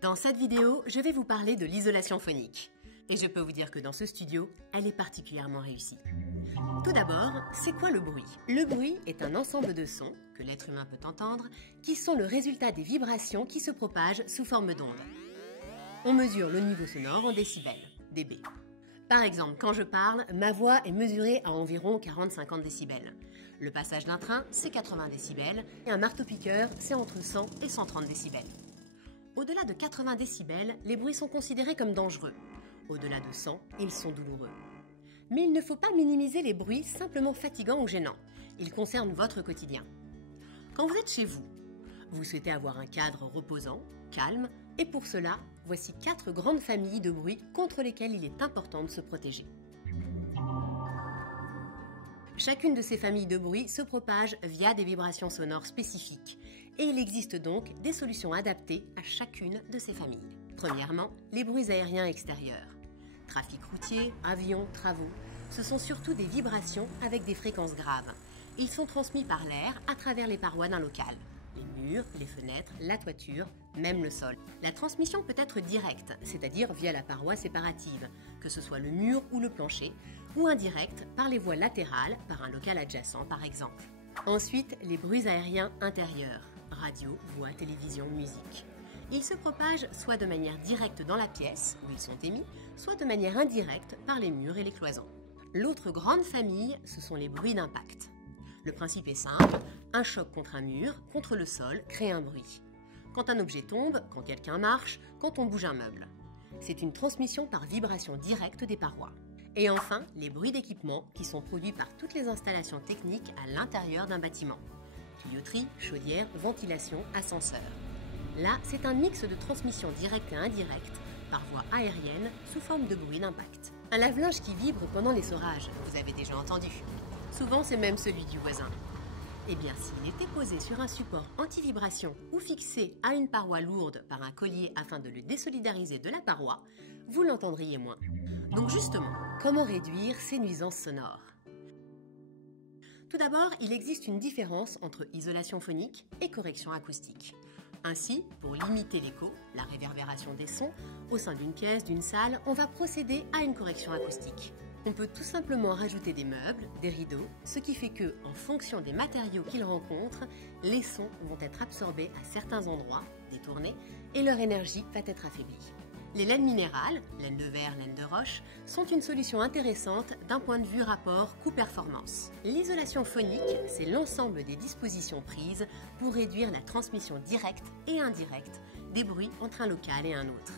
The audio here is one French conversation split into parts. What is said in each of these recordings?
Dans cette vidéo, je vais vous parler de l'isolation phonique. Et je peux vous dire que dans ce studio, elle est particulièrement réussie. Tout d'abord, c'est quoi le bruit? Le bruit est un ensemble de sons, que l'être humain peut entendre, qui sont le résultat des vibrations qui se propagent sous forme d'ondes. On mesure le niveau sonore en décibels, dB. Par exemple, quand je parle, ma voix est mesurée à environ 40-50 décibels. Le passage d'un train, c'est 80 décibels, et un marteau-piqueur, c'est entre 100 et 130 décibels. Au-delà de 80 décibels, les bruits sont considérés comme dangereux. Au-delà de 100, ils sont douloureux. Mais il ne faut pas minimiser les bruits simplement fatigants ou gênants. Ils concernent votre quotidien. Quand vous êtes chez vous, vous souhaitez avoir un cadre reposant, calme, et pour cela, voici 4 grandes familles de bruits contre lesquels il est important de se protéger. Chacune de ces familles de bruits se propage via des vibrations sonores spécifiques, et il existe donc des solutions adaptées à chacune de ces familles. Premièrement, les bruits aériens extérieurs. Trafic routier, avions, travaux, ce sont surtout des vibrations avec des fréquences graves. Ils sont transmis par l'air à travers les parois d'un local. Les murs, les fenêtres, la toiture, même le sol. La transmission peut être directe, c'est-à-dire via la paroi séparative, que ce soit le mur ou le plancher, ou indirecte par les voies latérales, par un local adjacent par exemple. Ensuite, les bruits aériens intérieurs, radio, voix, télévision, musique. Ils se propagent soit de manière directe dans la pièce, où ils sont émis, soit de manière indirecte par les murs et les cloisons. L'autre grande famille, ce sont les bruits d'impact. Le principe est simple, un choc contre un mur, contre le sol, crée un bruit. Quand un objet tombe, quand quelqu'un marche, quand on bouge un meuble. C'est une transmission par vibration directe des parois. Et enfin, les bruits d'équipement qui sont produits par toutes les installations techniques à l'intérieur d'un bâtiment. Tuyauterie, chaudière, ventilation, ascenseur. Là, c'est un mix de transmission directe et indirecte par voie aérienne sous forme de bruit d'impact. Un lave-linge qui vibre pendant l'essorage, vous avez déjà entendu. Souvent, c'est même celui du voisin. Eh bien, s'il était posé sur un support anti-vibration ou fixé à une paroi lourde par un collier afin de le désolidariser de la paroi, vous l'entendriez moins. Donc justement, comment réduire ces nuisances sonores? Tout d'abord, il existe une différence entre isolation phonique et correction acoustique. Ainsi, pour limiter l'écho, la réverbération des sons, au sein d'une pièce, d'une salle, on va procéder à une correction acoustique. On peut tout simplement rajouter des meubles, des rideaux, ce qui fait que, en fonction des matériaux qu'ils rencontrent, les sons vont être absorbés à certains endroits, détournés, et leur énergie va être affaiblie. Les laines minérales, laine de verre, laine de roche, sont une solution intéressante d'un point de vue rapport coût-performance. L'isolation phonique, c'est l'ensemble des dispositions prises pour réduire la transmission directe et indirecte des bruits entre un local et un autre.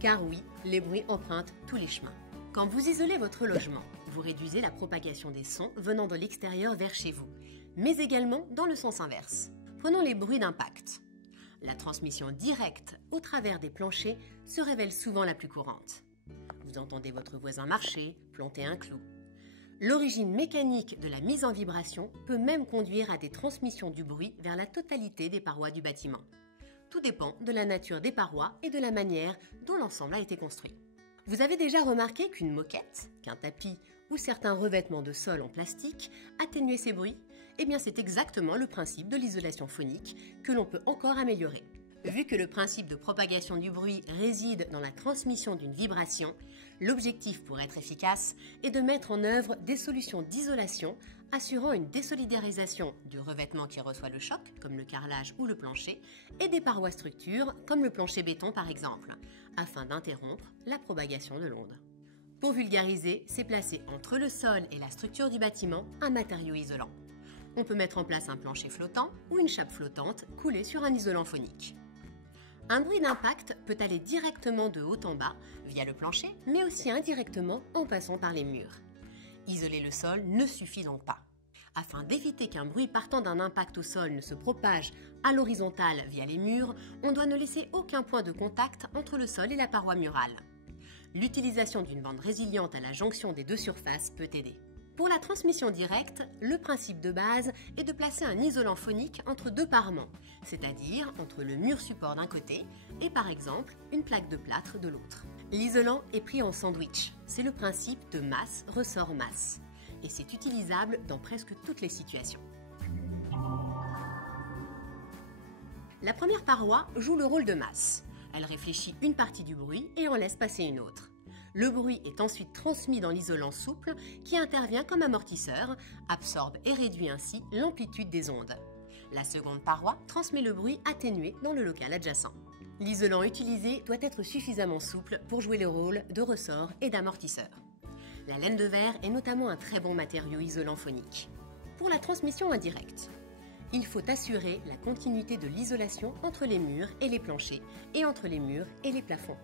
Car oui, les bruits empruntent tous les chemins. Quand vous isolez votre logement, vous réduisez la propagation des sons venant de l'extérieur vers chez vous, mais également dans le sens inverse. Prenons les bruits d'impact. La transmission directe au travers des planchers se révèle souvent la plus courante. Vous entendez votre voisin marcher, planter un clou. L'origine mécanique de la mise en vibration peut même conduire à des transmissions du bruit vers la totalité des parois du bâtiment. Tout dépend de la nature des parois et de la manière dont l'ensemble a été construit. Vous avez déjà remarqué qu'une moquette, qu'un tapis ou certains revêtements de sol en plastique atténuaient ces bruits? Eh bien, c'est exactement le principe de l'isolation phonique que l'on peut encore améliorer. Vu que le principe de propagation du bruit réside dans la transmission d'une vibration, l'objectif pour être efficace est de mettre en œuvre des solutions d'isolation assurant une désolidarisation du revêtement qui reçoit le choc, comme le carrelage ou le plancher, et des parois structures, comme le plancher béton par exemple, afin d'interrompre la propagation de l'onde. Pour vulgariser, c'est placer entre le sol et la structure du bâtiment un matériau isolant. On peut mettre en place un plancher flottant ou une chape flottante coulée sur un isolant phonique. Un bruit d'impact peut aller directement de haut en bas, via le plancher, mais aussi indirectement en passant par les murs. Isoler le sol ne suffit donc pas. Afin d'éviter qu'un bruit partant d'un impact au sol ne se propage à l'horizontale via les murs, on doit ne laisser aucun point de contact entre le sol et la paroi murale. L'utilisation d'une bande résiliente à la jonction des deux surfaces peut aider. Pour la transmission directe, le principe de base est de placer un isolant phonique entre deux parements, c'est-à-dire entre le mur support d'un côté et par exemple une plaque de plâtre de l'autre. L'isolant est pris en sandwich, c'est le principe de masse ressort masse, et c'est utilisable dans presque toutes les situations. La première paroi joue le rôle de masse. Elle réfléchit une partie du bruit et en laisse passer une autre. Le bruit est ensuite transmis dans l'isolant souple qui intervient comme amortisseur, absorbe et réduit ainsi l'amplitude des ondes. La seconde paroi transmet le bruit atténué dans le local adjacent. L'isolant utilisé doit être suffisamment souple pour jouer le rôle de ressort et d'amortisseur. La laine de verre est notamment un très bon matériau isolant phonique. Pour la transmission indirecte, il faut assurer la continuité de l'isolation entre les murs et les planchers et entre les murs et les plafonds.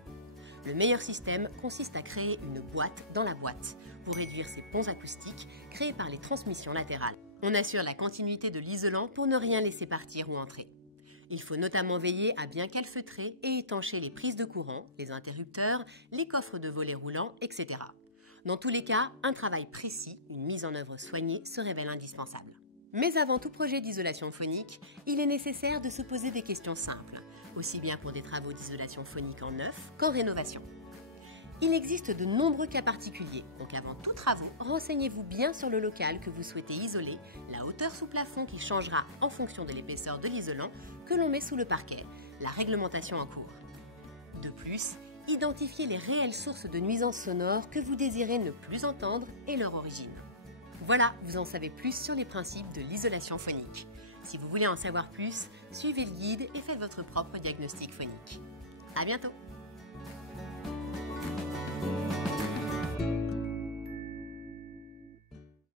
Le meilleur système consiste à créer une boîte dans la boîte pour réduire ces ponts acoustiques créés par les transmissions latérales. On assure la continuité de l'isolant pour ne rien laisser partir ou entrer. Il faut notamment veiller à bien calfeutrer et étancher les prises de courant, les interrupteurs, les coffres de volets roulants, etc. Dans tous les cas, un travail précis, une mise en œuvre soignée se révèle indispensable. Mais avant tout projet d'isolation phonique, il est nécessaire de se poser des questions simples, aussi bien pour des travaux d'isolation phonique en neuf qu'en rénovation. Il existe de nombreux cas particuliers, donc avant tout travaux, renseignez-vous bien sur le local que vous souhaitez isoler, la hauteur sous plafond qui changera en fonction de l'épaisseur de l'isolant que l'on met sous le parquet, la réglementation en cours. De plus, identifiez les réelles sources de nuisances sonores que vous désirez ne plus entendre et leur origine. Voilà, vous en savez plus sur les principes de l'isolation phonique. Si vous voulez en savoir plus, suivez le guide et faites votre propre diagnostic phonique. À bientôt!